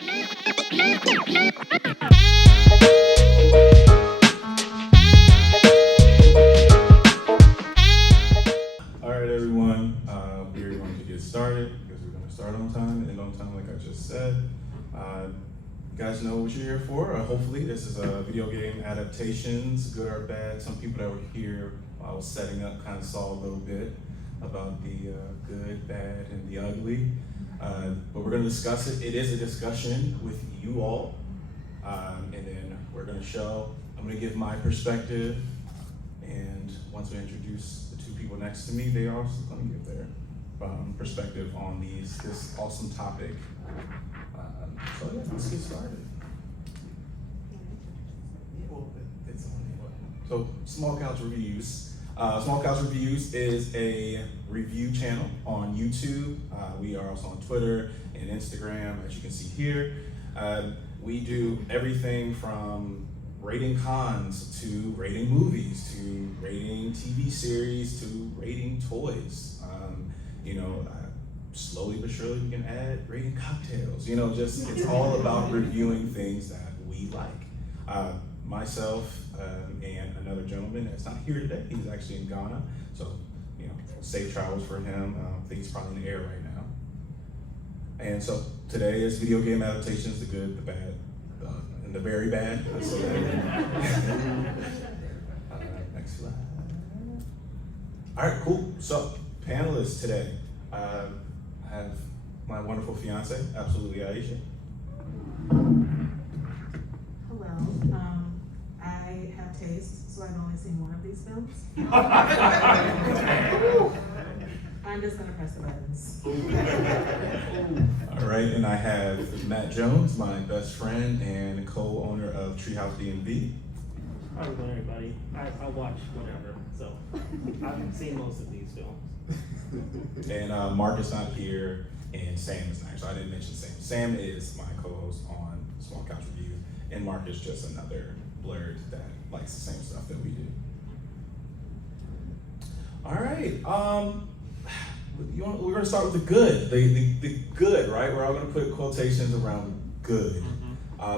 All right, everyone, we're going to get started because we're going to start on time and end on time, like I just said. You guys know what you're here for. Hopefully, this is a video game adaptations, good or bad. Some people that were here while I was setting up kind of saw a little bit about the good, bad, and the ugly. But we're going to discuss it. It is a discussion with you all, and then we're going to show. I'm going to give my perspective, and once we introduce the two people next to me, they are also going to give their perspective on this awesome topic. So yeah, let's get started. It's on anyway. So Small Couch Reviews. Small Couch Reviews is a review channel on YouTube. We are also on Twitter and Instagram, as you can see here. We do everything from rating cons to rating movies to rating TV series to rating toys. Slowly but surely we can add rating cocktails. It's all about reviewing things that we like. Myself and another gentleman that's not here today. He's actually in Ghana, so safe travels for him. I think he's probably in the air right now. And so today is video game adaptations: the good, the bad, and the very bad. Next slide. All right, cool. So panelists today. I have my wonderful fiance, absolutely Aisha. Hello. I have taste, so I've only seen one of these films. I'm just gonna press the buttons. All right, and I have Matt Jones, my best friend and co-owner of Treehouse D&B. Hi everybody. I watch whatever, so I've seen most of these films. And Mark is not here, and Sam is not here, so I didn't mention Sam. Sam is my co-host on Small Couch Reviews, and Mark is just another blerd that likes the same stuff that we do. All right, we're gonna start with the good, the good, right? We're all gonna put quotations around good.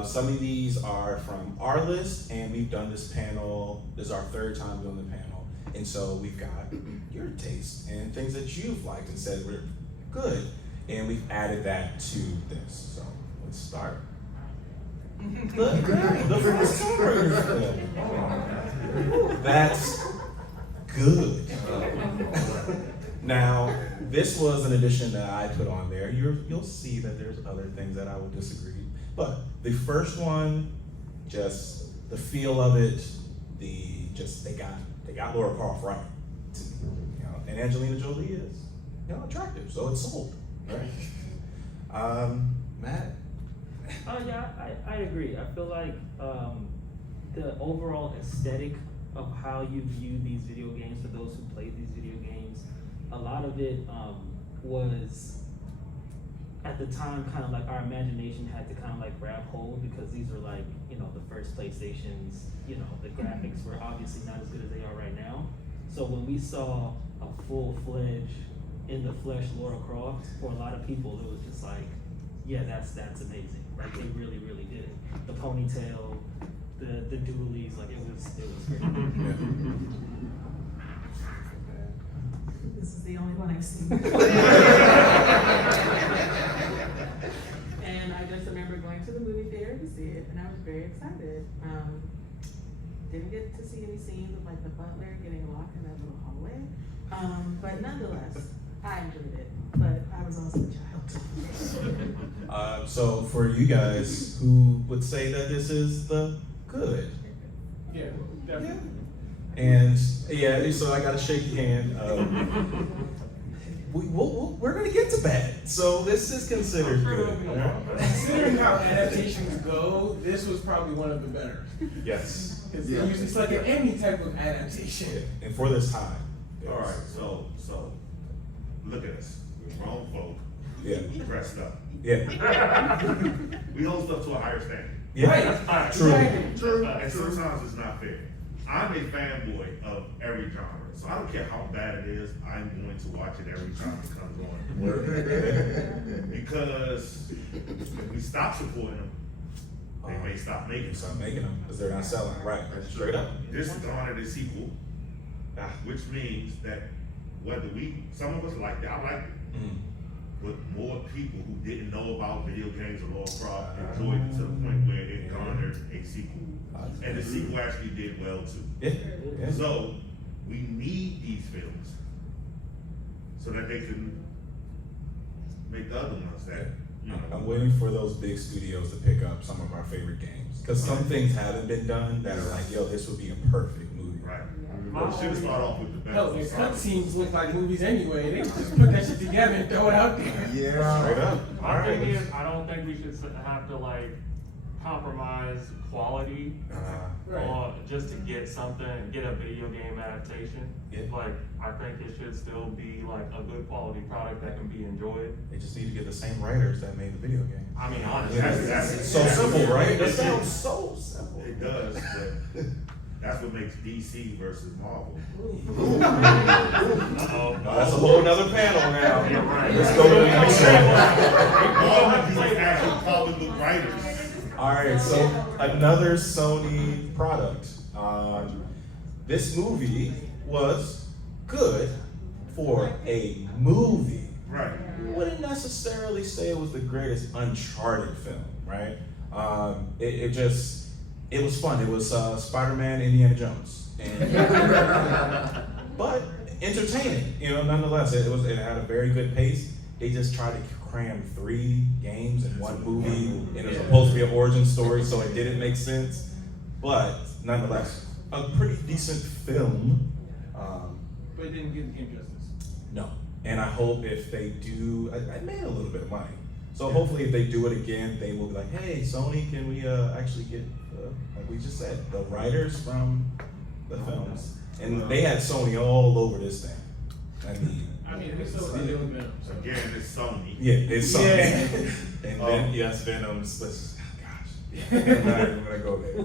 Some of these are from our list, and we've done this panel. This is our third time doing the panel, and so we've got your taste and things that you've liked and said were good, and we've added that to this. So let's start. The first one. That's good. Now, this was an addition that I put on there. You'll see that there's other things that I would disagree. But the first one, just the feel of it, they got Laura Croft right. And Angelina Jolie is, attractive, so it's sold, right? Matt? Yeah, I agree. I feel like the overall aesthetic of how you view these video games, for those who play these video games, a lot of it was, at the time, kind of like our imagination had to kind of like grab hold, because these were like, the first PlayStations, the graphics were obviously not as good as they are right now. So when we saw a full-fledged, in the flesh Laura Croft, for a lot of people, it was just like, yeah, that's amazing. Like, they really, really did it. The ponytail, the doolies, like, it was great. This is the only one I've seen. And I just remember going to the movie theater to see it, and I was very excited. Didn't get to see any scenes of like the butler getting locked in that little hallway. But nonetheless, I enjoyed it, but I was also a child. So for you guys, who would say that this is the good? Yeah, definitely. And so I gotta shake your hand. We're gonna get to bad, so this is considered good. Considering how adaptations go, this was probably one of the better. Yes. It's like any type of adaptation. And for this time. All right, so look at us. We're grown folk. Yeah. Dressed up. Yeah. We hold stuff to a higher standard. Yeah. Right. That's fine. True. Exactly. True. And sometimes it's not fair. I'm a fanboy of every genre, so I don't care how bad it is, I'm going to watch it every time it comes on. Because if we stop supporting them, they may stop making Stop some. making them because they're not selling. Right. Straight up. This is garnered a sequel, which means that whether some of us liked it, I liked it, Mm. but more people who didn't know about video games or Lovecraft enjoyed it to the point where it garnered a sequel. And the sequel actually did well too. Yeah. So we need these films so that they can make the other ones that, you I'm know. waiting for those big studios to pick up some of our favorite games. Because some things haven't been done that are like, yo, this would be a perfect movie. Right. Well, we should start off with the best. Hell, their cutscenes look like movies anyway. They just put that shit together and throw it out there. Straight up. All My right. thing is, I don't think we should have to like compromise quality Right. just to get a video game adaptation. Yeah. Like, I think it should still be like a good quality product that can be enjoyed. They just need to get the same writers that made the video game. I mean, honestly. That's So simple, right? That It sounds so simple. It does, but that's what makes DC versus Marvel. Uh-oh. That's a whole nother panel now. Yeah, right. Let's go to the next one. Marvel uses actual comic book writers. All right, so another Sony product. This movie was good for a movie. Right. Wouldn't necessarily say it was the greatest Uncharted film, right? It was fun. It was Spider-Man, Indiana Jones, but entertaining. You know, nonetheless, it had a very good pace. They just tried to cram 3 games in one movie, and it was supposed to be an origin story, so it didn't make sense. But nonetheless, a pretty decent film. But it didn't give the game justice. No, and I hope if they do, I made a little bit of money. So hopefully if they do it again, they will be like, hey, Sony, can we actually get, like we just said, the writers from the films? And they had Sony all over this thing. I mean, it's so doing Venom. So. Again, it's Sony. Yeah, it's Sony. Yeah. And then, yes, Venom's, gosh, I'm not even gonna go there.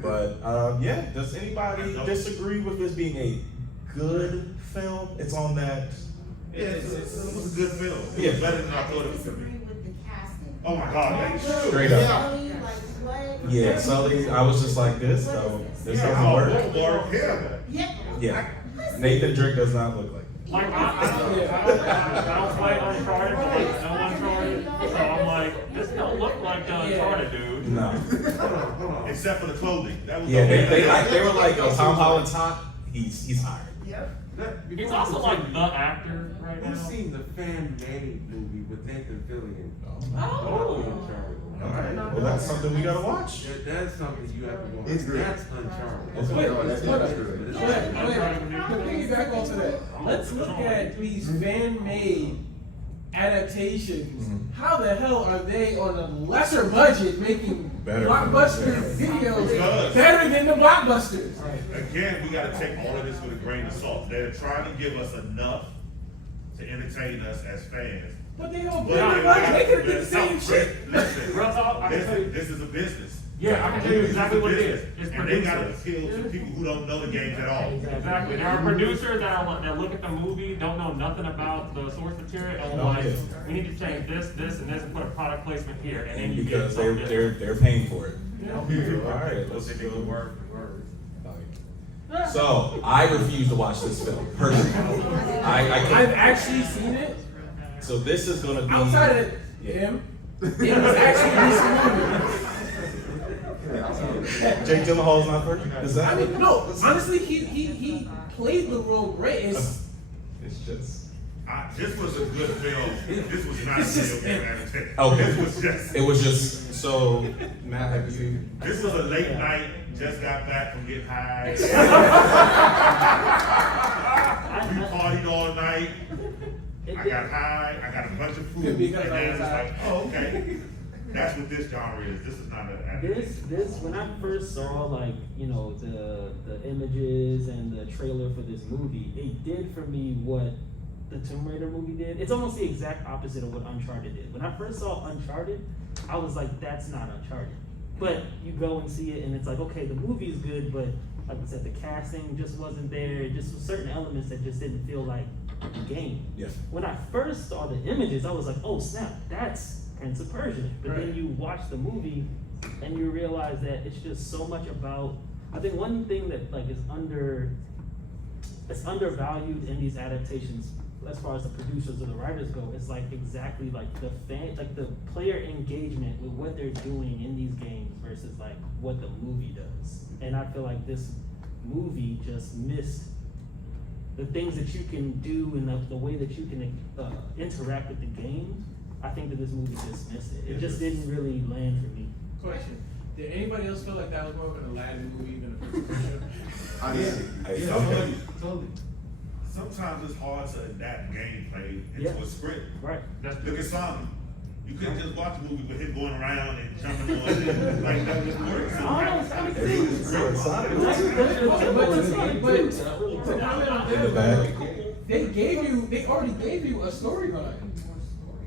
But, yeah, does anybody disagree with this being a good film? It's on that. Yeah, it was a good film. It Yeah. was better than I thought it was gonna disagree be. with the casting. Oh my God, that's Straight up. Sully, like, what? Yeah, Sully, I was just like this, so this doesn't work. Yeah. Yeah, Nathan Drake does not look like. Like, I don't play Uncharted, but like, no Uncharted. So I'm like, this don't look like the Uncharted dude. No. Except for the clothing. That was Yeah, the they were like, oh, Tom Holland's hot. He's hired. He's also like the actor right now. Who's seen the fan-made movie with Nathan Fillion? Oh. Uncharted. Okay. Well, that's something we gotta watch. That's something you have to go. It's good. That's Uncharted. Okay. Wait, No, that's hold not up. true. But it's Wait, to piggyback off of that, let's look at these fan-made adaptations. Mhm. How the hell are they on a lesser budget making Better. blockbuster videos better than the blockbusters? Again, we gotta take all of this with a grain of salt. They're trying to give us enough to entertain us as fans. But they don't But big they budget. They could have did the no, same shit. Listen, Real talk, I can tell you. this is a business. Yeah, I can tell you exactly what it is. Business. It's And they gotta producers. appeal to people who don't know the games at all. Exactly. There are producers that look at the movie, don't know nothing about the source material, and No, like, yeah. we need to change this, and this, and put a product placement here, and then you get Because something. they're paying for it. Yeah. All right, let's They make go. it word for word. So I refuse to watch this film personally. I I've can't. actually seen it. So this is gonna be Outside of him, it was actually a decent movie. Jake Gyllenhaal's not perfect. Is that? I mean, no, honestly, he played the role great. It's just. This was a good film. This was not a It's just- video game adaptation. Okay. This was just. It was just so. Matt, have you? This was a late night. Just got back from getting high. We partied all night. I got high. I got a bunch of food, and Because then I it's was like, high. oh, okay. That's what this genre is. This is not an adaptation. This when I first saw like, you know, the images and the trailer for this movie, it did for me what the Tomb Raider movie did. It's almost the exact opposite of what Uncharted did. When I first saw Uncharted, I was like, that's not Uncharted. But you go and see it and it's like, okay, the movie's good, but like I said, the casting just wasn't there. Just certain elements that just didn't feel like the game. Yeah. When I first saw the images, I was like, oh snap, that's Prince of Persia. But then Right. you watch the movie and you realize that it's just so much about, I think one thing that like is it's undervalued in these adaptations as far as the producers or the writers go, it's like exactly like the player engagement with what they're doing in these games versus like what the movie does. And I feel like this movie just missed the things that you can do and the way that you can interact with the games. I think that this movie just missed it. It just didn't really land for me. Question. Did anybody else feel like that was more of an Aladdin movie than a Prince of Persia? I did. Totally. Sometimes it's hard to adapt gameplay into Yeah. a script. Right. Look at Sonic. You couldn't just watch a movie with him going around and jumping on it. Like, that just works. But comment on In the back. they already gave you a storyline.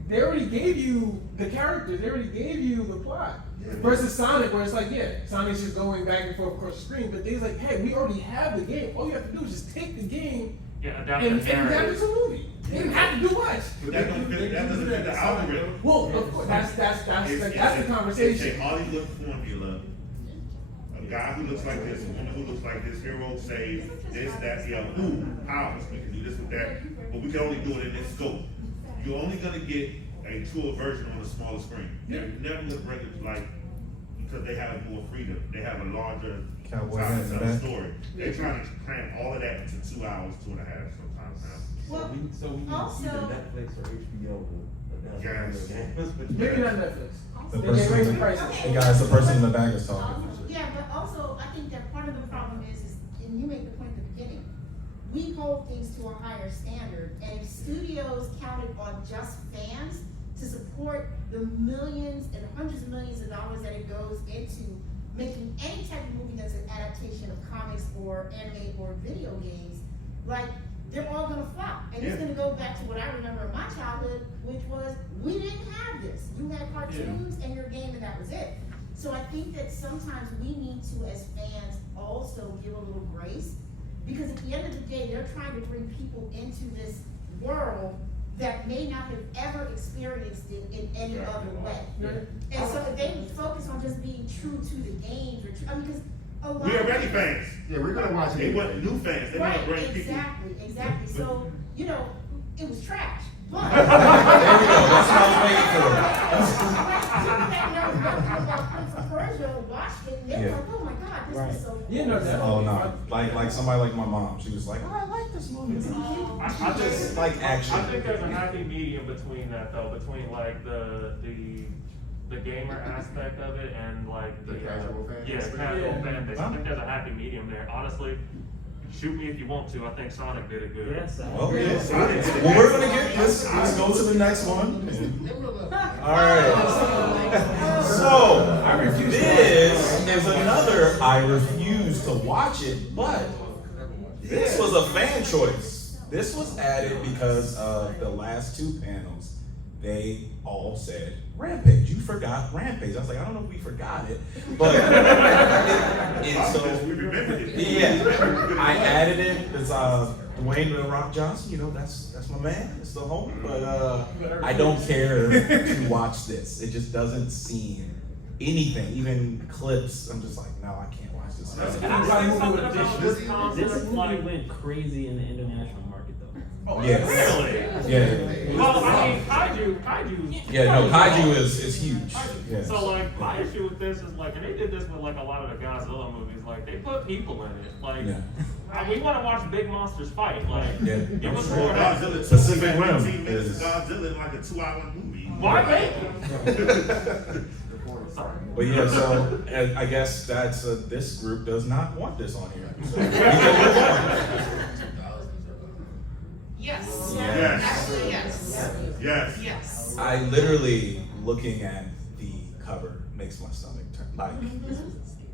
They already gave you the characters, they already gave you the plot. Versus Sonic, where it's like, yeah, Sonic's just going back and forth across the screen, but they's like, hey, we already have the game. All you have to do is just take the game Yeah, adapt and the adapt it narrative. to a movie. You didn't have to do much. But that doesn't fit the algorithm. Well, of course, that's the It's conversation. a Hollywood formula. A guy who looks like this, a woman who looks like this, hero saves this, that, the other. Ooh, powers, we can do this with that, but we can only do it in this scope. You're only gonna get a truer version on a smaller screen. They're never gonna bring it to like, because they have more freedom. They have a larger Cowboy time hat to in the tell a back. story. They're trying to cram all of that into 2 hours, 2.5 sometimes now. Well, So we need also- either Netflix or HBO to Yes. Maybe not Netflix. The They get raising person, prices. hey guys, the person in the back is talking. Yeah, but also, I think that part of the problem is, and you make the point at the beginning, we hold things to a higher standard, and if studios counted on just fans to support the millions and hundreds of millions of dollars that it goes into making any type of movie that's an adaptation of comics or anime or video games, like, they're all gonna flop. And it's Yeah. gonna go back to what I remember in my childhood, which was, we didn't have this. You had cartoons and your game and that was it. So I think that sometimes we need to, as fans, also give a little grace. Because at the end of the day, they're trying to bring people into this world that may not have ever experienced it in any other way. And so if they focus on just being true to the games, or because a lot We're of already fans. Yeah, we're gonna watch They it. want new fans. They want Right, to bring people. exactly. So, you know, it was trash, but. There we go, that's what I was waiting for. Prince of Persia watched it and they were like, oh my God, this is so cool. Yeah, no, that- Oh no, like somebody like my mom, she was like, oh, I like this movie. I Just like action. I think there's a happy medium between that though, between like the gamer aspect of it and like The casual fan yeah, base. casual Yeah. fan base. I think there's a happy medium there. Honestly, shoot me if you want to. I think Sonic did it good. Yes, I Well, agree. yeah. Well, we're gonna get let's go to the next one. Alright. So this is another I refuse to watch it, but this was a fan choice. This was added because of the last 2 panels. They all said Rampage. You forgot Rampage. I was like, I don't know if we forgot it, but We remembered it. yeah, I added it. It's Dwayne "The Rock" Johnson. You know, that's my man. It's the homie. But I don't care to watch this. It just doesn't seem anything. Even clips. I'm just like, no, I can't watch this. Can I say something about this concept? This movie Like, went crazy in the international market though. Yes. really? Yeah. Well, I mean, kaiju. Yeah. No, kaiju is huge. Yes. So like, my issue with this is like, and they did this with like a lot of the Godzilla movies. Like, they put people in it. Like, Yeah. we want to watch big monsters fight. Like, Yeah. give us more. Godzilla 2, Pacific Rim 15 minutes is- of Godzilla in like a 2-hour movie. Why make it? But yeah, so I guess that's this group does not want this on here. So we can move on. Yes. Yes. Actually, yes. Yes. Yes. I literally looking at the cover makes my stomach turn like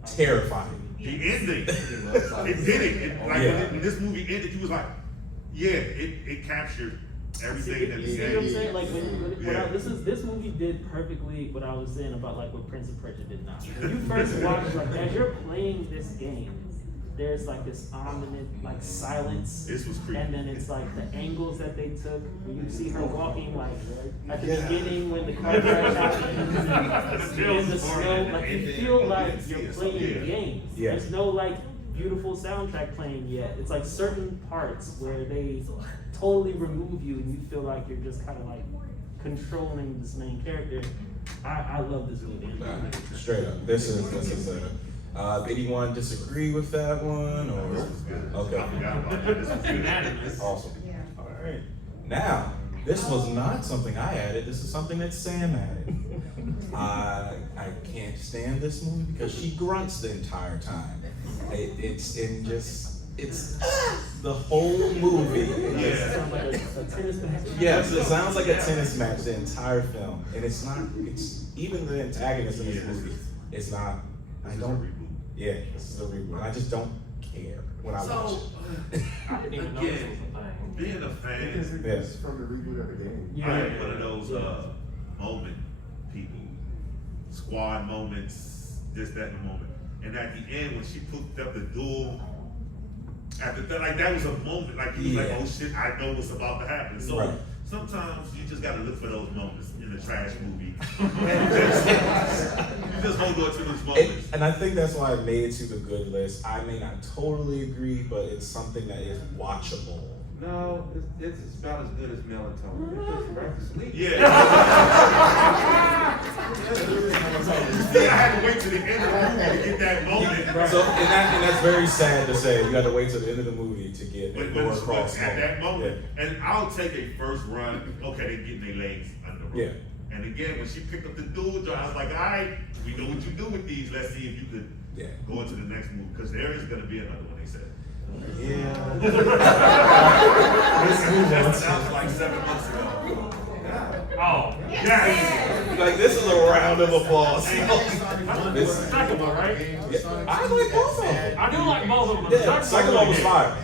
terrifying. The ending. It did it. Like Yeah. when this movie ended, you was like, yeah, it captured everything that See the what I'm game. saying? Like Yeah. this movie did perfectly what I was saying about like what Prince of Persia did not. When you first watch, like as you're playing this game, there's like this ominous like silence. This was creepy. And then it's like the angles that they took. When you see her walking like at the Yeah. beginning when the car crash happens in the snow, like you feel like you're playing games. Yeah. There's no like beautiful soundtrack playing yet. It's like certain parts where they totally remove you and you feel like you're just kind of like controlling this main character. I love this movie. Straight up, this is anyone disagree with that one or? This was good. Okay. I forgot about that. This was good. Unanimous. Awesome. Yeah. All right. Now, this was not something I added. This is something that Sam added. I can't stand this movie because she grunts the entire time. It's the whole movie. It sounds like a tennis match. Yes, it sounds like a tennis match the entire film, and it's not. It's even the antagonist in this movie. It's not. I This is a don't. reboot. Yeah, this is a reboot. I just don't care when I watch So, it. I didn't even know this was a thing. Being a fan, Yes. From the reboot of the game. I am one of those moment people. Squad moments, this, that, and the moment. And at the end, when she hooked up the duel, after that, like that was a moment. Like you was like, Yeah. oh shit, I know what's about to happen. So Right. sometimes you just gotta look for those moments in the trash movie. You just hold on to those moments. And I think that's why I made it to the good list. I may not totally agree, but it's something that is watchable. no, it's about as good as melatonin. It puts you right to sleep. Yeah. You see, I had to wait to the end of the movie to get that moment. So, and that's very sad to say. You got to wait till the end of the movie to get But, a but, door but across. at that moment, and I'll take a first run. Okay, they getting their legs under the rope. Yeah. And again, when she picked up the dual joint, I was like, all right, we know what you do with these. Let's see if you could Yeah. go into the next move because there is going to be another one. They said. Yeah. That sounds like 7 months ago. Oh, Yes. Like this is a round of applause. This, second one, right? yeah, I like both of them. I do like both of them. but the Yeah, second one was good. fire.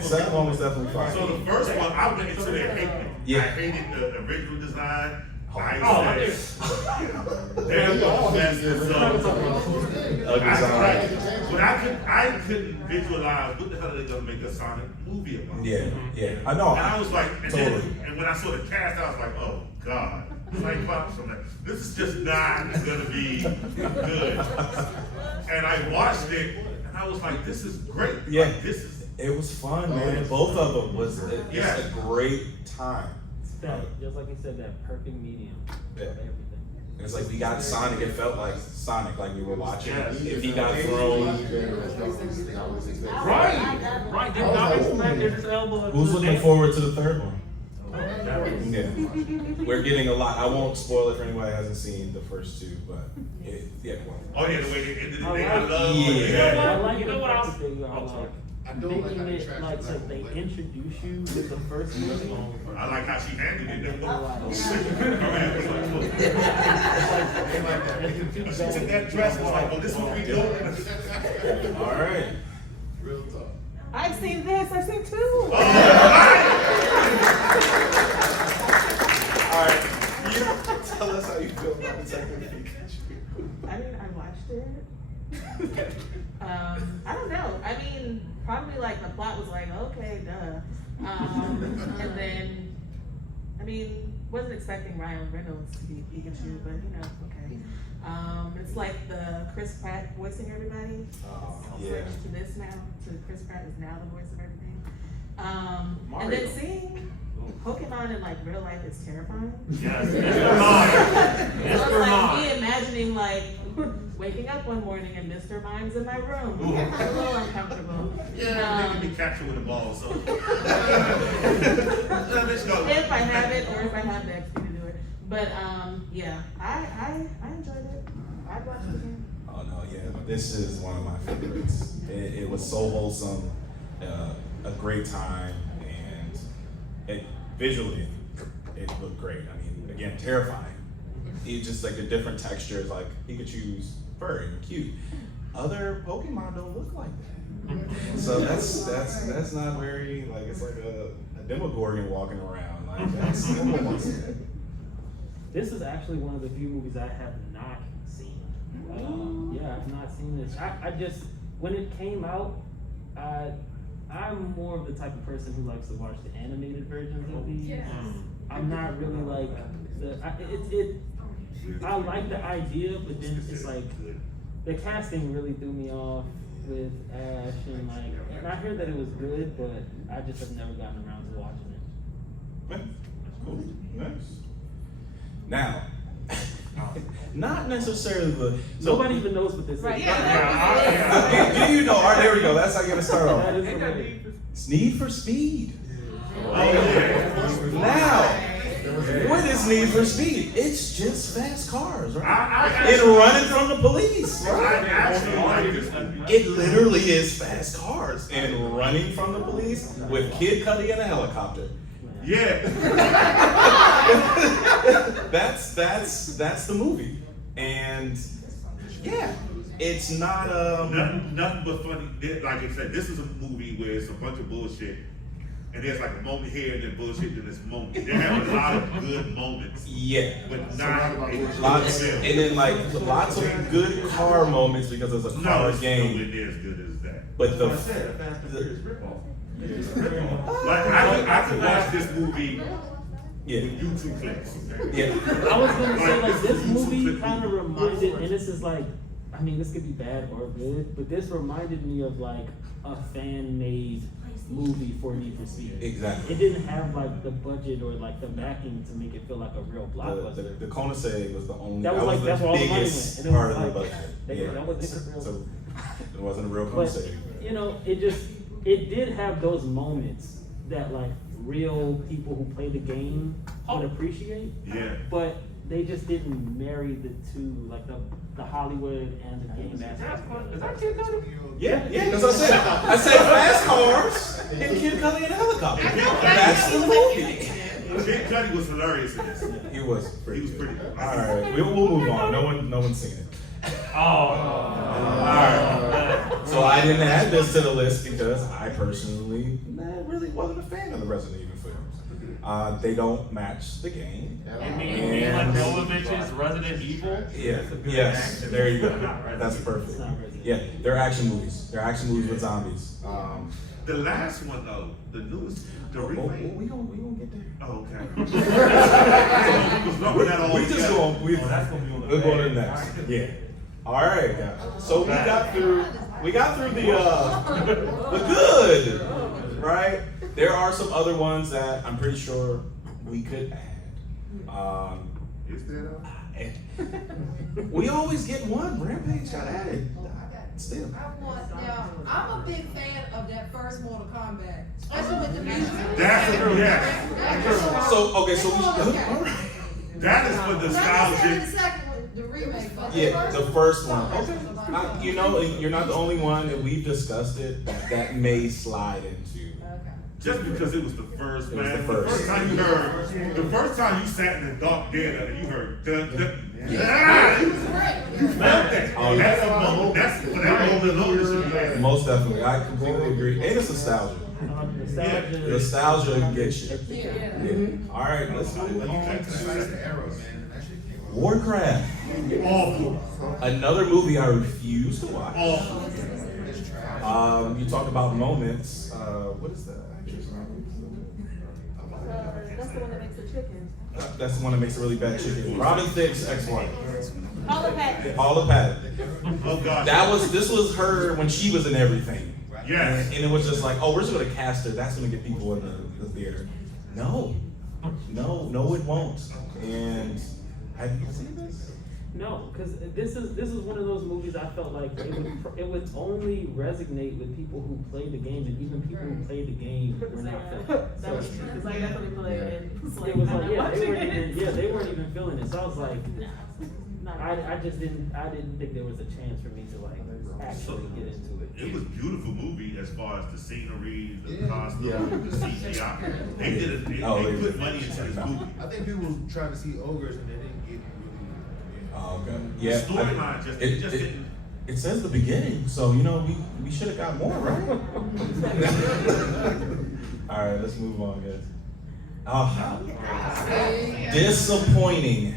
Second one was definitely fire. So the first one, I went into it hating. Yeah. I hated the original design. I Oh, said, they're the best but I couldn't visualize what the hell are they gonna make a Sonic movie about. Yeah, yeah. I know. And I was like, and, Totally. and when I saw the cast, I was like, oh God. It's like, wow, so I'm like, this is just not gonna be good. And I watched it, and I was like, this is great. Yeah. Like, this is. It was fun, man. Both of them was Yeah. a great time. That, just like you said, that perfect medium Yeah. of everything. And it's like we got Sonic. It felt like Sonic, like we were watching. Yes. If he got thrown, Right, right. They're not expecting this elbow. who's looking forward to the third one? That was- Yeah, we're getting a lot. I won't spoil it for anybody who hasn't seen the first two, but well. Oh yeah, the way they ended the I thing, I like- love. Yeah. I like You know the what fact else? that they are Oh, sorry. like I don't like making how they it trash like the so black they people. introduce you with the first movie. I like how she handled it. Make it though. like- She took that dress and was like, well, this is what we doing. All right. Real talk. I've seen this, I've seen two. All right. You tell us how you feel about Detective Pikachu. I mean, I watched it. I don't know. I mean, probably like the plot was like, okay, duh. And then, I mean, wasn't expecting Ryan Reynolds to be Pikachu, but you know, okay. It's like the Chris Pratt voicing everybody. Yeah. Switched to this now. To Chris Pratt is now the voice of everything. And Mario. then seeing Pokemon in like real life is terrifying. Yes, Mr. Mime. So it's Mr. like Mime. me imagining like waking up one morning and Mr. Mime's in my room. Ooh. It's a little uncomfortable. Yeah, they can be captured with a ball, so. Let's go. If I have it or if I have the XP to do it. But yeah, I enjoyed it. I'd watch it again. Oh no, yeah. This is one of my favorites. It was so wholesome, a great time, and visually it looked great. I mean, again, terrifying. It's just like the different textures, like Pikachu's furry and cute. Other Pokemon don't look like that. So that's not very like it's like a Demogorgon walking around. Like This is actually one of the few movies I have not seen. Yeah, I've not seen this. I just, when it came out, I'm more of the type of person who likes to watch the animated versions of these. Yes. I'm not really like I like the idea, but then it's like the casting really threw me off with Ash and I heard that it was good, but I just have never gotten around to watching it. Okay, cool, nice. Now, not necessarily Nobody even knows what this is. Right, Do you know? All right, there we go. That's how you're gonna start off. That is familiar. It's Need for Speed. Oh, yeah. Now, what is Need for Speed? It's just fast cars, right? I And running from the police, I right? actually like this movie. It literally is fast cars and running from the police with Kid Cudi in a helicopter. Yeah. That's the movie, and yeah, it's not Nothing but funny. Like I said, this is a movie where it's a bunch of bullshit, and there's like a moment here and then bullshit in this moment. They have a lot of good moments, yeah. but not Lots, and then like lots of good car moments because it's a car game. Nowhere near as good as that. But the Fast and Furious ripoff. Like I could watch this movie yeah, with YouTube clips. yeah, I was gonna say like this movie kind of reminded, and this is like, I mean this could be bad or good, but this reminded me of like a fan-made movie for Need for Speed. exactly. It didn't have like the budget or like the backing to make it feel like a real blockbuster. The Koenigsegg was the only. That was like that's the where all the money biggest went, and it part was of the like budget. that wasn't real. So it wasn't a real But Koenigsegg. you know, it did have those moments that like real people who play the game would appreciate. Yeah. But they just didn't marry the two, like the Hollywood and the game aspect. Is that Kid Cudi? Yeah, because I said fast cars and Kid Cudi in a helicopter. That's the movie. Kid Cudi was hilarious in this. He was pretty He was good. pretty good. All right, we'll move on. No one's seen it. Oh. Alright, so I didn't add this to the list because I personally really wasn't a fan of the Resident Evil films. They don't match the game. You mean like Jovovich's Resident Evil? Yeah, yes, there you go. That's perfect. Yeah, they're action movies. They're action movies with zombies. The last one though, the newest, the remake. We gonna get there. Oh, okay. We was lumping that all We just together. going. Oh, that's gonna be on the We'll go to the bag. next. Yeah. All right, guys. So we got through the good, right? There are some other ones that I'm pretty sure we could add. Is there though? We always get one. Rampage got added. Still. Now, I'm a big fan of that first Mortal Kombat, especially with the music. That's a, yes. So okay, so we all right. That is for Not necessarily the nostalgic. second one, the remake, but Yeah, the first one. Okay. You know, you're not the only one, and we've discussed it. That may slide into. Just because it was the first, It was man. the first. The first time you sat in the dark theater and you heard dun dun. It Ah, was great. you felt that. Oh, That's a moment. That's for that moment alone. This should be bad. Most definitely, I completely agree. And it's nostalgia. Nostalgia gets you. Yeah. All right, let's move on to Warcraft. Awful. Another movie I refuse to watch. Awful. You talked about moments. What is that actress? That's the one that makes the chicken. That's the one that makes a really bad chicken. Robin Thicke's ex-wife. Paula Patton. Paula Patton. Oh gosh. This was her when she was in everything. Yes. And it was just like, oh, we're just gonna cast her. That's gonna get people in the theater. No, it won't. And have you seen this? No, because this is one of those movies I felt like it would only resonate with people who play the game, and even people who play the game were not feeling it. That was true, because I definitely played it. It was like, they weren't even feeling it. So I was like, I didn't think there was a chance for me to like actually get into it. It was a beautiful movie as far as the scenery, the costume, the CGI. They did it. They put money into this movie. I think people tried to see ogres and they didn't get really. Oh, okay. The Yeah. storyline just didn't. It says the beginning, so you know we should have got more, right? All right, let's move on, guys. Disappointing.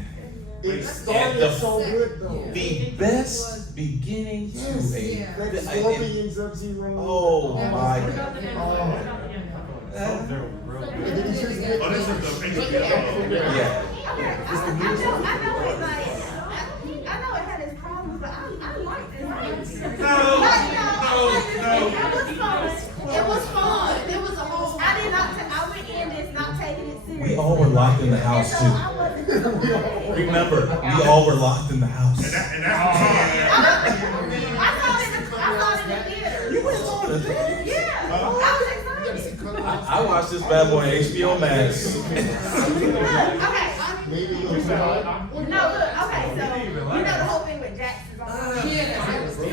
It started so good though. The best beginning to Yes. a. That Scorpions Sub-Zero. Oh my Oh. god. And then he just get Oh, this is the HBO. Yeah. It's the music. I know it had its problems, but I liked it. It was fun. It was a whole. I went in this not taking it serious. We all were locked in the house So too. I wasn't. Remember, we all were locked in the house. And that's I saw it in the theater. You went on it. Yeah, I was excited. I watched this bad boy on HBO Max. Okay. Maybe a little bit. No, look, okay, so, you know the whole thing with Jackson's on. Yeah. So, it's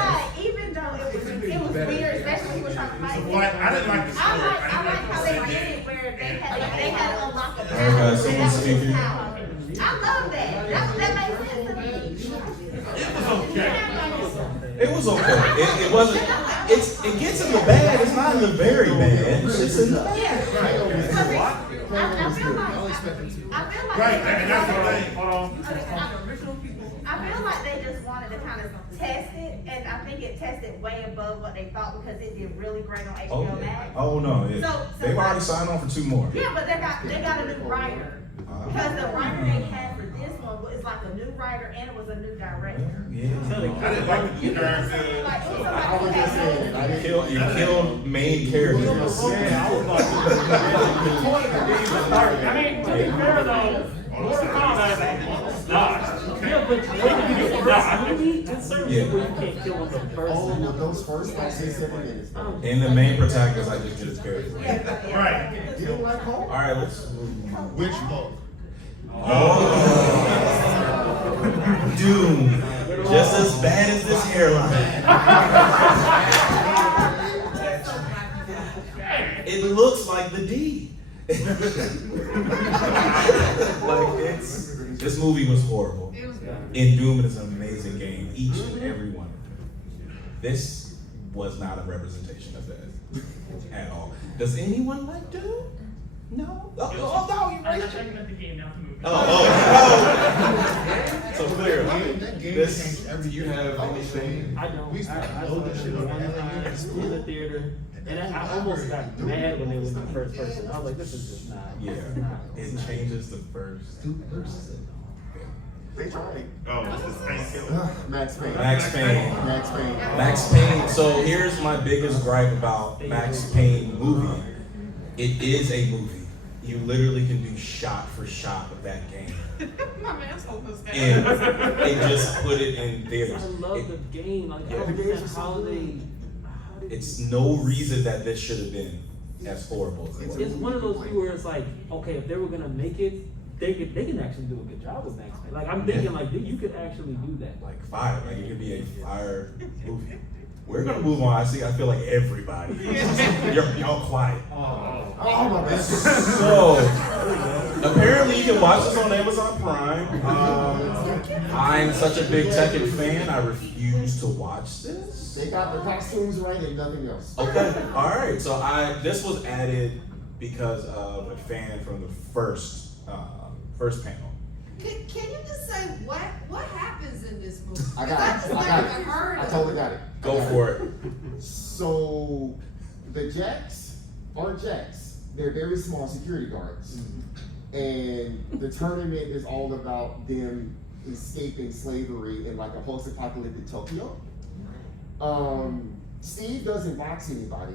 like, even though it was weird, especially when he was trying to fight. I didn't like the story. I like how they did it, where they had to unlock the power. Okay, and someone that was his speaking. power. I love that, that made sense to me. It was okay. It wasn't. It gets in the bad. It's not in the very bad. It's just in the bad. Yeah. I feel like Right, and that's the thing. I feel like they just wanted to kind of test it, and I think it tested way above what they thought because it did really great on Oh, HBO yeah. Max. Oh no. Yeah. So They've already signed on for 2 more. Yeah, but they got a new writer because the writer they had for this one was like a new writer and it was a new director. Yeah. I didn't like the You know what I'm saying? Like, it was like I was just saying, I didn't. You killed main characters. Yeah, I was like, I mean, to be fair though, Mortal Kombat, nah. Yeah, but when you do the first movie, it's certain Yeah. people you can't kill with the first Oh, movie. those first like 6-7 minutes. And the main protagonist, I just did his character. Right. You don't like Hulk? All right, let's move. Which Hulk? Doom. Just as bad as this hairline. It looks like the D. This movie was horrible. It was good. And Doom is an amazing game, each and every one of them. This was not a representation of that at all. Does anyone like Doom? No? Oh, no, you I right. thought you meant the game, not the movie. Oh. So clearly, That game this. changed every year. Have anything? I don't. We used to I know saw this it shit one on time every in the theater, and I almost got mad when they was in first person. I was like, this is just not. Yeah, this is not- it changes the first. They tried. Oh, this is painkiller. Max Payne. Max Payne. Max Payne. Max Payne. So here's my biggest gripe about Max Payne movie. It is a movie. You literally can do shot for shot of that game. My man's almost And they just put it in theaters. I love the game. Like, I Yeah. understand how they. It's no reason that this should have been as horrible as it was. It's one of those things where it's like, okay, if they were gonna make it, they can actually do a good job with Max Payne. Like, I'm thinking, like, you could actually do that. Like fire. Like it could be a fire movie. We're gonna move on. I feel like everybody. Y'all quiet. Oh my God. So apparently you can watch this on Amazon Prime. I'm such a big Tekken fan. I refuse to watch this. They got the costumes right and nothing else. Okay. All right. So this was added because of a fan from the first panel. Can you just say what happens in this movie? I got it. Because I got never heard it. I of totally got it. Go for it. So the Jacks are Jacks. They're very small security guards. And the tournament is all about them escaping slavery in like a post-apocalyptic Tokyo. Steve doesn't box anybody.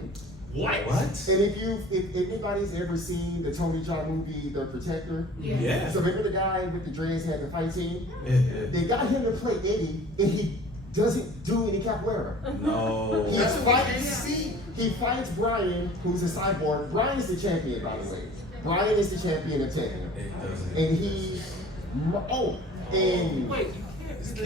What? What? And if anybody's ever seen the Tony Jaa movie, The Protector, Yeah. so remember the guy with the dreads had the fight team? Yeah. They got him to play Eddie, and he doesn't do any capoeira. No. He fights Brian, who's a cyborg. Brian's the champion, by the way. Brian is the champion of Tekken. It doesn't.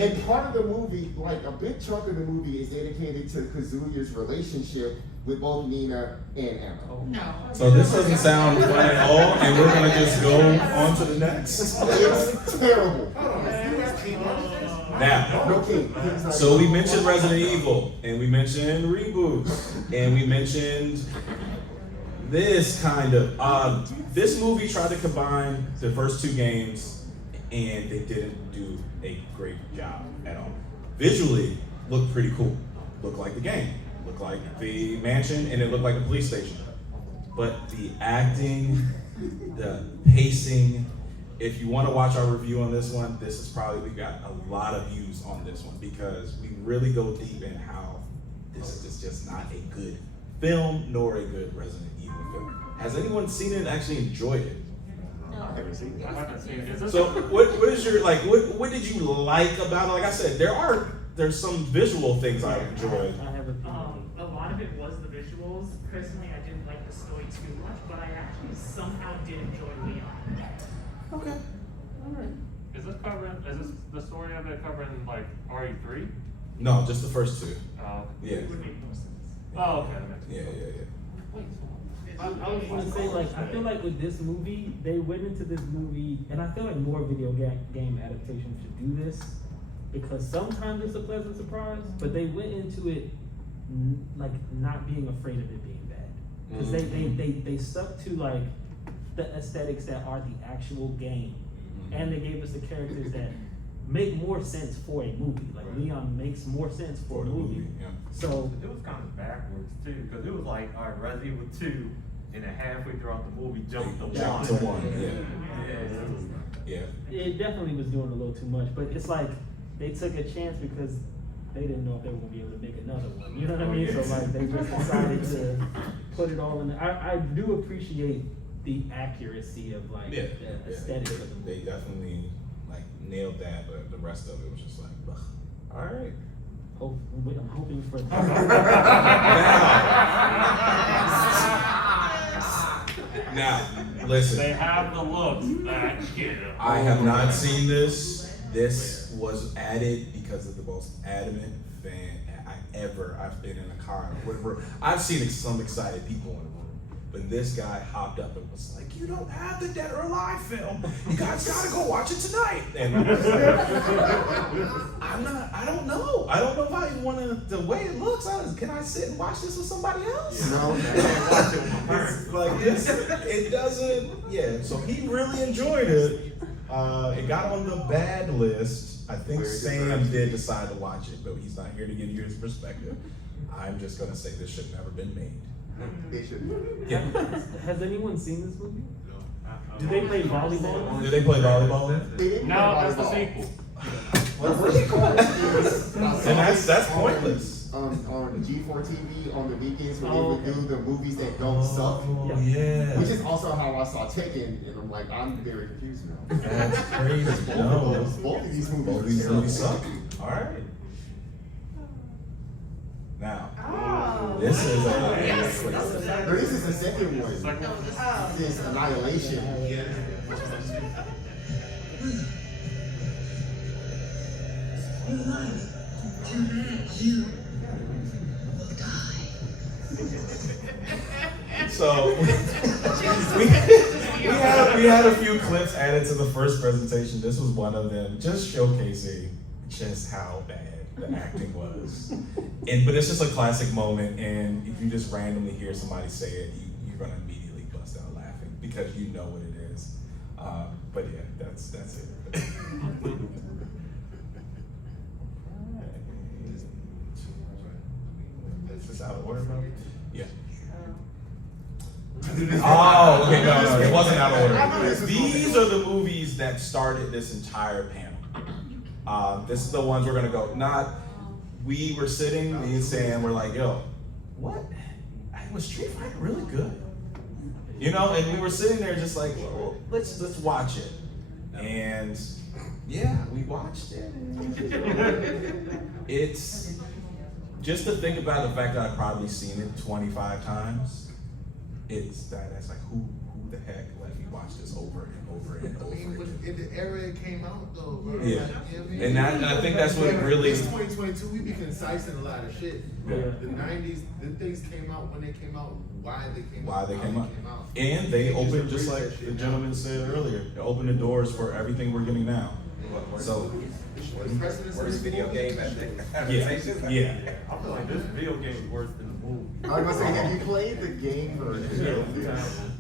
And part of the movie, like a big chunk of the movie is dedicated to Kazuya's relationship with both Nina and Emma. No. So this doesn't sound fun at all, and we're gonna just go on to the next. It's terrible. Now, No king. so we mentioned Resident Evil, and we mentioned reboots, and we mentioned This kind of, this movie tried to combine the first two games, and they didn't do a great job at all. Visually, looked pretty cool. Looked like the game. Looked like the mansion, and it looked like a police station. But the acting, the pacing, if you want to watch our review on this one, this is probably, we got a lot of views on this one because we really go deep in how this is just not a good film nor a good Resident Evil film. Has anyone seen it and actually enjoyed it? I haven't seen it. Is this So what is your, like, what did you like about it? Like I said, there's some visual things I enjoyed. I have a A lot of it was the visuals. Personally, I didn't like the story too much, but I actually somehow did enjoy Leon. Okay. Alright. Is this the story of it covering like RE3? No, just the first two. Yeah. It would make more sense. Oh, okay. That makes sense. Yeah. I was gonna say, like, I feel like with this movie, they went into this movie, and I feel like more video game adaptations should do this, because sometimes it's a pleasant surprise, but they went into it like not being afraid of it being bad, because they stuck to like the aesthetics that are the actual game, and they gave us the characters that make more sense for a movie. Like Leon makes more sense for a movie. Yeah. So It was kind of backwards too, because it was like, all right, Resident Evil 2, and then halfway throughout the movie, jumped to Jump to one. Yeah. it definitely was doing a little too much, but it's like they took a chance because they didn't know if they were gonna be able to make another one. You know what I mean? So like they just decided to put it all in. I do appreciate the accuracy of like the aesthetic of the They movie. definitely like nailed that, but the rest of it was just like, ugh. All right. I'm hoping for. Now, listen. They have the looks that give. I have not seen this. This was added because of the most adamant fan I've been in a car. I've seen some excited people in the room, but this guy hopped up and was like, "You don't have the Dead or Alive film. You guys gotta go watch it tonight." And I was like, I don't know. I don't know if I want to, the way it looks, can I sit and watch this with somebody else? No, It's like, it doesn't, so he really enjoyed it. It got on the bad list. I think Sam did decide to watch it, but he's not here to give you his perspective. I'm just gonna say this should never been made. they should. Yeah. Has anyone seen this movie? Do they play volleyball? Do they play volleyball? They didn't No, play that's the volleyball. sequel. What they call is And that's pointless. on G4 TV on the weekends when they would do the movies that don't suck. Oh, yeah. Which is also how I saw Tekken, and I'm like, I'm very confused now. That's crazy. No. Both of these movies Both are these terrible. movies suck. All right. Now, Oh. this is Yes. No, this is the second one. Oh. This is Annihilation. So we had a few clips added to the first presentation. This was one of them, just showcasing just how bad the acting was. But it's just a classic moment, and if you just randomly hear somebody say it, you're gonna immediately bust out laughing because you know what it is. But yeah, that's it. Is this out of order, bro? Yeah. Oh, okay, no, it wasn't out of order. These are the movies that started this entire panel. This is the ones we're gonna go. We were sitting, me and Sam were like, yo, what? Was Street Fighter really good? You know, and we were sitting there just like, well, let's watch it. And yeah, we watched it. It's just to think about the fact that I've probably seen it 25 times. That's like, who the heck let me watch this over and over and over again? In the era it came out though, bro. Yeah. You know what I mean? And I think that's what really. It's 2022, we be concise in a lot of shit. Yeah. The 90s, the things came out when they came out, why they came Why out. they how came out. And they just opened, just embrace like that shit the now. gentleman said earlier, they opened the doors for everything we're getting now. So, The precedence of this Worst video game yeah, adaptation. yeah. I feel like this video game is worse than movie. I was gonna say, have you played the game version?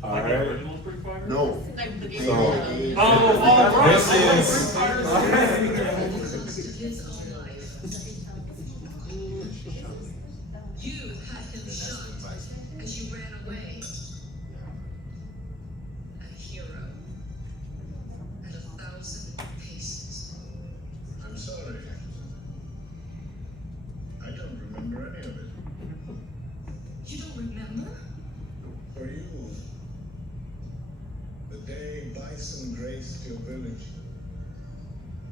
All Like the right. original Street Fighter? No. Like the game. So, right. this is. You had him shot as you ran away. A hero at 1,000 paces. I'm sorry. I don't remember any of it. You don't remember? For you, the day Bison graced your village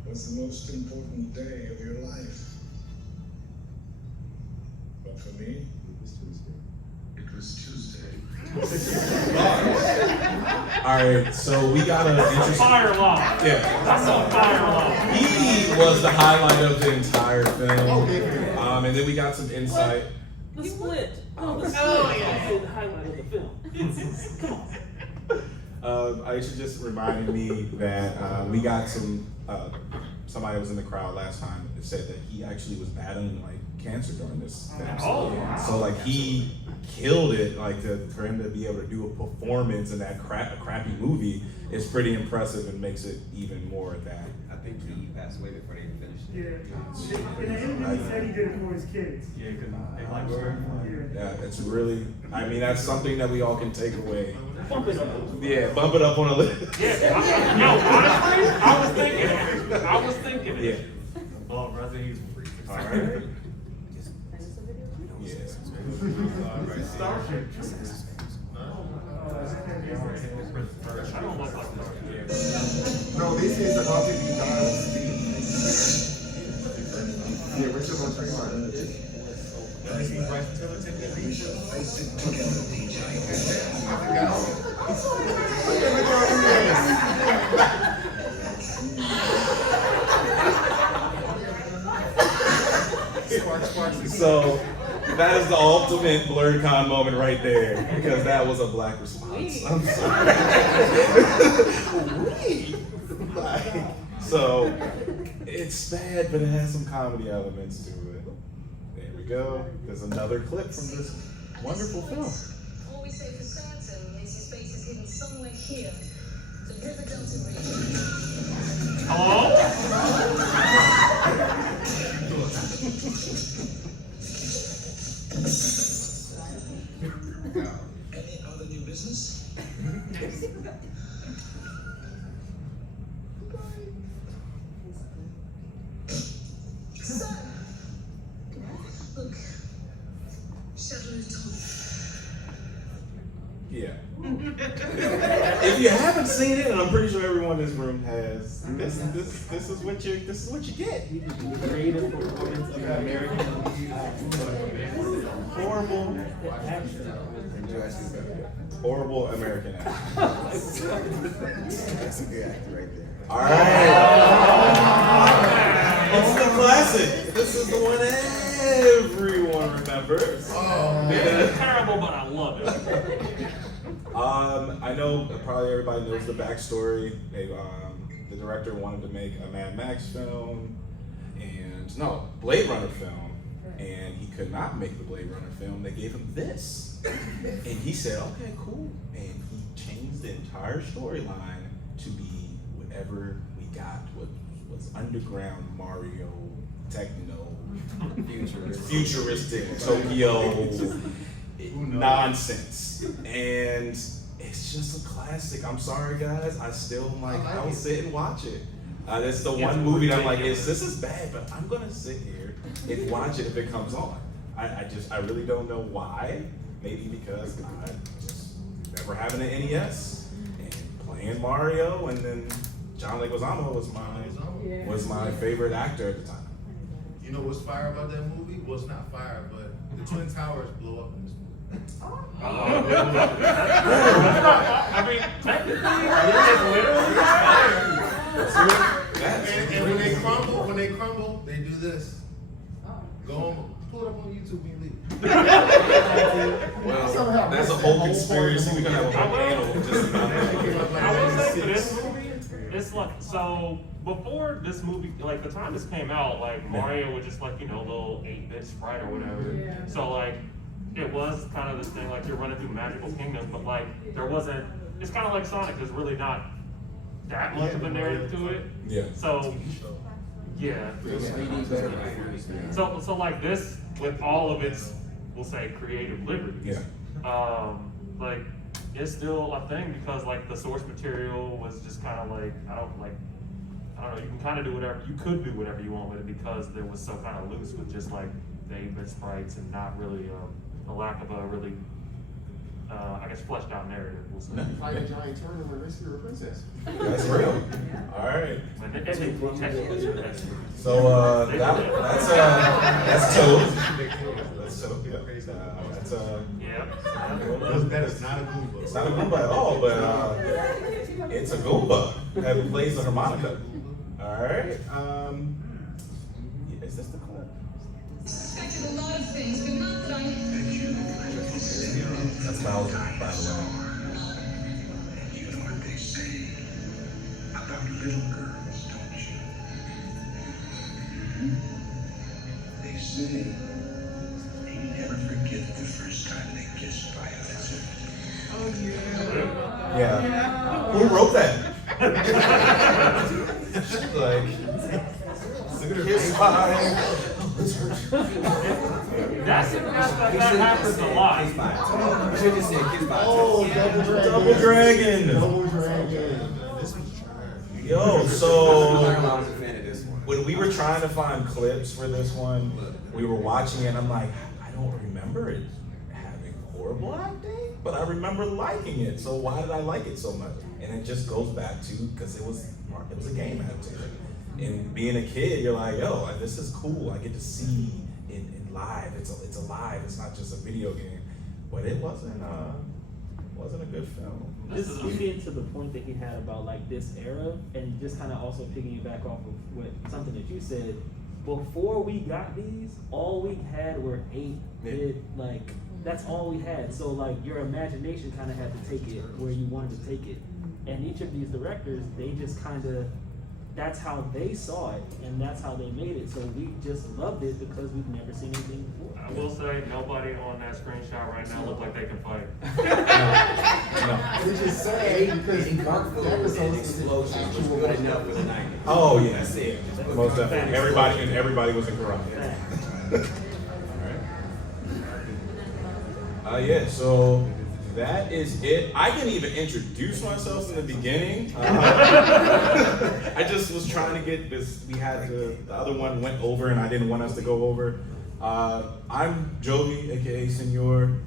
was the most important day of your life. But for me, it was Tuesday. All right, so we got an interesting. Fire alarm. Yeah. That's a fire alarm. He was the highlight of the entire film. And then we got some insight. The split. Oh, the split. Oh, yeah. That's the highlight of the film. Come on. Aisha just reminded me that we got some. Somebody was in the crowd last time that said that he actually was battling like cancer during this film. Oh, wow. So like he killed it. Like for him to be able to do a performance in that crappy movie is pretty impressive and makes it even more that. I think he passed away before they even finished it. Yeah. In the interview, he said he did it for his kids. Yeah, because they like Bird. Yeah, it's really. I mean, that's something that we all can take away. Bump it up. Yeah, bump it up on a list. Yeah, honestly, I was thinking it. Yeah. Well, brother, he's free. All right. Yeah. Starship. I don't look like that. No, this is about to be done. Yeah, what's your most favorite? So that is the ultimate Blerdcon moment right there, because that was a black response. I'm sorry. Like, so it's bad, but it has some comedy elements to it. There we go. There's another clip from this wonderful film. All we say for certain is his face is hidden somewhere here. The River Delta region. Hello? Any other new business? Son! Look. Shadow of Tom. Yeah. If you haven't seen it, and I'm pretty sure everyone in this room has, this is what you get. Creative performance of an American Horrible American actor. That's a good actor right there. All right. It's the classic. This is the one everyone remembers. It's terrible, but I love it. I know probably everybody knows the backstory. The director wanted to make a Mad Max film, Blade Runner film, and he could not make the Blade Runner film. They gave him this, and he said, "Okay, cool," and he changed the entire storyline to be whatever we got. What was underground Mario, techno, futuristic Tokyo nonsense, and it's just a classic. I'm sorry, guys. I still I'll sit and watch it. That's the one movie that I'm like, this is bad, but I'm gonna sit here and watch it if it comes on. I really don't know why. Maybe because I just remember having an NES and playing Mario, and then John Leguizamo was my favorite actor at the time. You know what's fire about that movie? Well, it's not fire, but the Twin Towers blow up in this movie. I mean, technically, it's literally fire. And when they crumble, they do this. Go home, pull it up on YouTube and leave. Well, that's a whole conspiracy. We're gonna have a whole panel just about that. I will say for this movie, it's like, so before this movie, like the time this came out, like Mario was just like, little 8-bit sprite or whatever. Yeah. So like, it was kind of this thing like you're running through Magical Kingdom, but like there wasn't. It's kind of like Sonic. There's really not that much of a narrative to it. Yeah. So yeah. So like this with all of its, we'll say, creative liberties. Yeah. Like it's still a thing because like the source material was just kind of like I don't know. You can kind of do whatever you could do whatever you want with it because there was so kind of loose with just like the 8-bit sprites and not really a lack of a really I guess fleshed out narrative. We'll say. Fight a giant turtle and rescue a princess. That's real. All right. So that's Toad. That's Toad. Yeah. That's That is not a Goomba. It's not a Goomba at all, but it's a Goomba that plays the harmonica. All right. Is this the clip? Expected a lot of things, but not that I. That's Bowser, by the way. You know what they say about little girls, don't you? They say they never forget the first time they kissed by a lizard. Oh, yeah. Yeah. Who wrote that? Like, kiss by a lizard. That happens a lot. Should just say kiss by Oh, Double Dragon. Double Dragon. Yo, so when we were trying to find clips for this one, we were watching it and I'm like, I don't remember it having horrible acting, but I remember liking it. So why did I like it so much? And it just goes back to because it was a game adaptation. And being a kid, you're like, yo, this is cool. I get to see it live. It's alive. It's not just a video game. But it wasn't a good film. Just speaking to the point that he had about like this era, and just kind of also piggyback off of something that you said. Before we got these, all we had were 8-bit, like that's all we had. So like your imagination kind of had to take it where you wanted to take it. And each of these directors, they just kind of, that's how they saw it, and that's how they made it. So we just loved it because we've never seen anything before. I will say nobody on that screenshot right now look like they can fight. Which is sad because episodes was actual good enough for the 90s. Oh yeah, most definitely. Everybody was in karate. All right. Yeah. So that is it. I didn't even introduce myself in the beginning. I just was trying to get this. We had the other one went over, and I didn't want us to go over. I'm Jovi, aka Senor.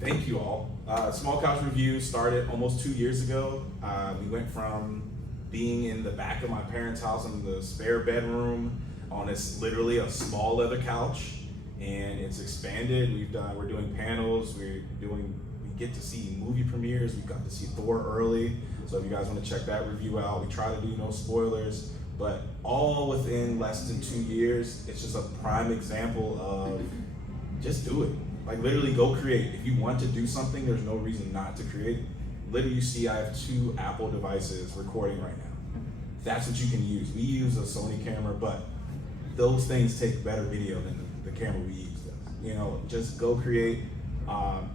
Thank you all. Small Couch Review started almost 2 years ago. We went from being in the back of my parents' house in the spare bedroom on literally a small leather couch, and it's expanded. We're doing panels. We get to see movie premieres. We got to see Thor early, so if you guys want to check that review out, we try to do no spoilers, but all within less than 2 years. It's just a prime example of just do it. Like literally go create. If you want to do something, there's no reason not to create. Literally, you see I have 2 Apple devices recording right now. That's what you can use. We use a Sony camera, but those things take better video than the camera we use does. You know, just go create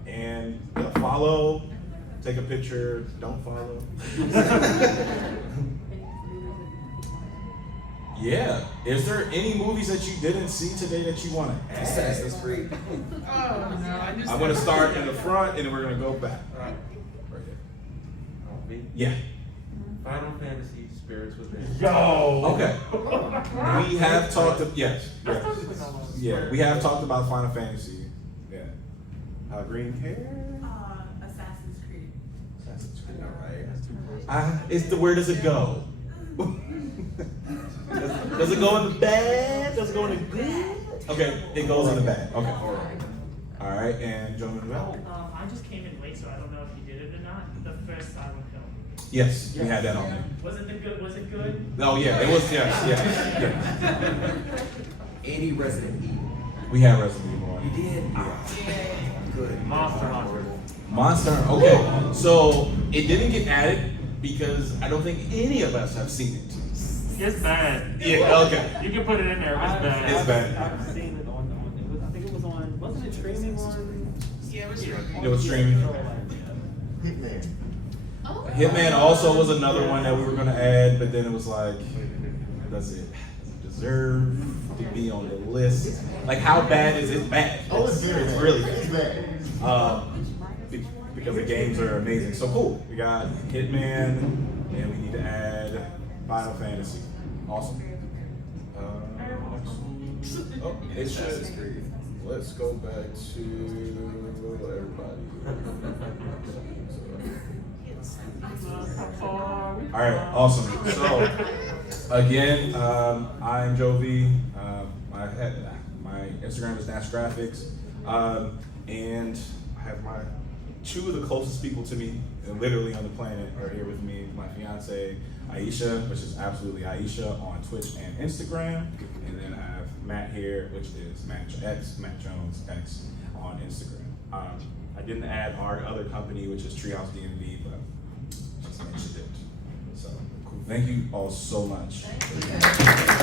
and follow, take a picture, don't follow. Yeah. Is there any movies that you didn't see today that you want to add? Assassin's Creed. Oh, no, I'm going to start in the front and then we're going to go back. Right here. Me? Yeah. Final Fantasy Spirits Within. Yo! Okay. We have talked, yes. Yeah, we have talked about Final Fantasy. Yeah. Green hair? Assassin's Creed. Assassin's Creed, all right. Where does it go? Does it go in the bad? Does it go in the good? Okay, it goes in the bad. Okay, all right. And Joe Manuel? I just came in late, so I don't know if you did it or not. The first Silent Hill. Yes, we had that on there. Was it good? Oh yeah, it was. Yeah. Any Resident Evil. We had Resident Evil on. You did? Yeah. Good. Monster Hunter. Monster. Okay, so it didn't get added because I don't think any of us have seen it. It's bad. Yeah. Okay. You can put it in there. It's bad. It's bad. I've seen it on. I think it was on wasn't it streaming on? Yeah, it was Yeah. It was streaming. Hitman. Oh. Hitman also was another one that we were gonna add, but then it was like, does it deserve to be on the list? Like, how bad is it bad? Oh, it's very bad. really It's bad. bad. Because the games are amazing. So cool. We got Hitman, and we need to add Final Fantasy. Awesome. Oh, it should. Let's go back to everybody. All right, awesome. So again, I'm Jovi. My Instagram is Nash Graphics, and I have my two of the closest people to me, literally on the planet, are here with me. My fiance Aisha, which is absolutely Aisha on Twitch and Instagram, and then I have Matt here, which is Matt Jones X on Instagram. I didn't add our other company, which is Treehouse DMV, but just mentioned it. So cool. Thank you all so much. Thank you.